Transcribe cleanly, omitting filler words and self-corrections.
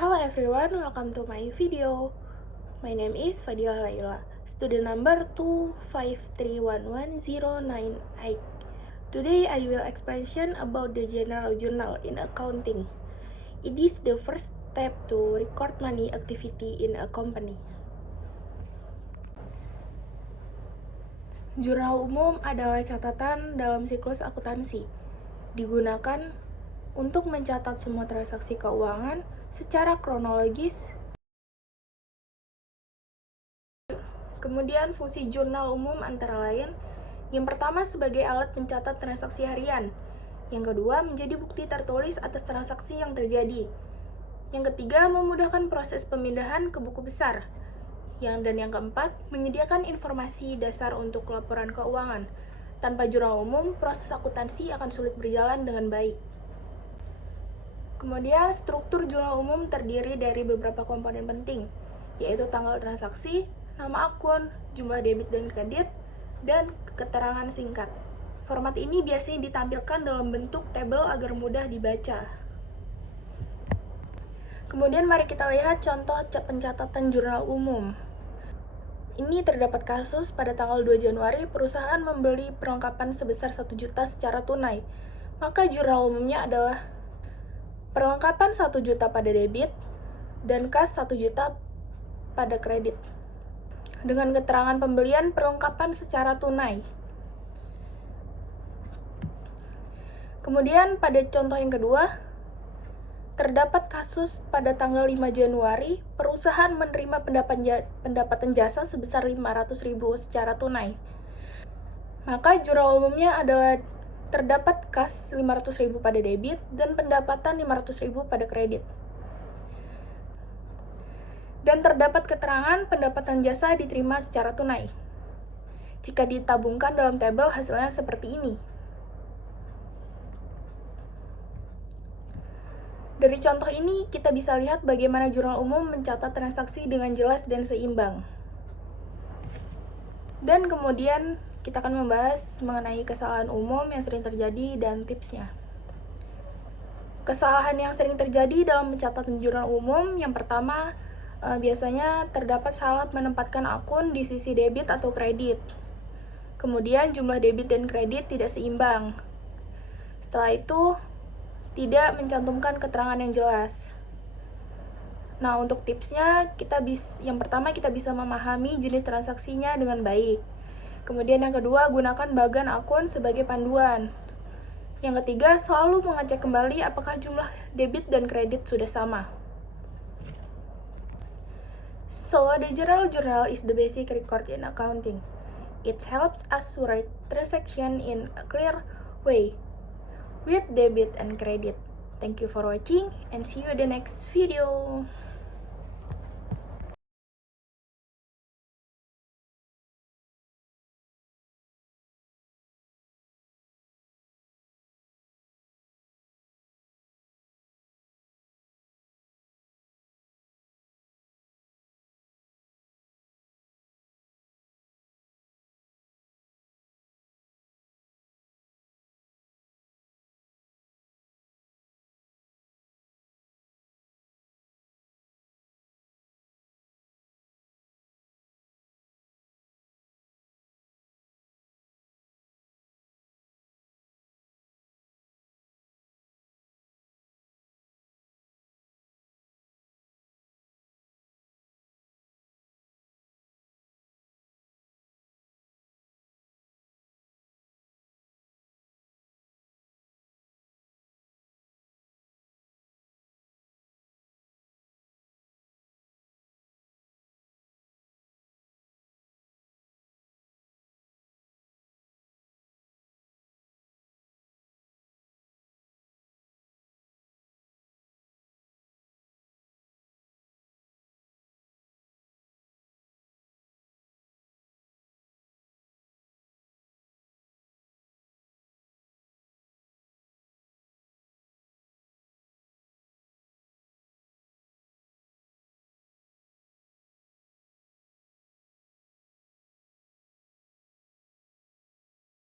Hello everyone, welcome to my video. My name is Fadila Laila, student number 253110998. Today I will explain about the general journal in accounting. It is the first step to record money activity in a company. Jurnal umum adalah catatan dalam siklus akuntansi. Digunakan untuk mencatat semua transaksi keuangan secara kronologis. Kemudian fungsi jurnal umum antara lain, yang pertama sebagai alat pencatat transaksi harian, yang kedua menjadi bukti tertulis atas transaksi yang terjadi, yang ketiga memudahkan proses pemindahan ke buku besar, dan yang keempat menyediakan informasi dasar untuk laporan keuangan. Tanpa jurnal umum, proses akuntansi akan sulit berjalan dengan baik. Kemudian, struktur jurnal umum terdiri dari beberapa komponen penting, yaitu tanggal transaksi, nama akun, jumlah debit dan kredit, dan keterangan singkat. Format ini biasanya ditampilkan dalam bentuk tabel agar mudah dibaca. Kemudian mari kita lihat contoh pencatatan jurnal umum. Ini terdapat kasus pada tanggal 2 Januari perusahaan membeli perlengkapan sebesar 1 juta secara tunai. Maka jurnal umumnya adalah perlengkapan 1 juta pada debit dan kas 1 juta pada kredit. Dengan keterangan pembelian perlengkapan secara tunai. Kemudian pada contoh yang kedua, terdapat kasus pada tanggal 5 Januari, perusahaan menerima pendapatan jasa sebesar 500.000 secara tunai. Maka jurnal umumnya adalah terdapat kas 500.000 pada debit dan pendapatan 500.000 pada kredit. Dan terdapat keterangan pendapatan jasa diterima secara tunai. Jika ditabungkan dalam tabel, hasilnya seperti ini. Dari contoh ini, kita bisa lihat bagaimana jurnal umum mencatat transaksi dengan jelas dan seimbang. Dan kemudian, kita akan membahas mengenai kesalahan umum yang sering terjadi dan tipsnya. Kesalahan yang sering terjadi dalam pencatatan jurnal umum, yang pertama, biasanya terdapat salah menempatkan akun di sisi debit atau kredit. Kemudian, jumlah debit dan kredit tidak seimbang. Setelah itu, tidak mencantumkan keterangan yang jelas. Nah, untuk tipsnya, yang pertama kita bisa memahami jenis transaksinya dengan baik. Kemudian yang kedua, gunakan bagan akun sebagai panduan. Yang ketiga, selalu mengecek kembali apakah jumlah debit dan kredit sudah sama. So, the general journal is the basic record in accounting. It helps us to write transaction in a clear way with debit and credit. Thank you for watching and see you in the next video.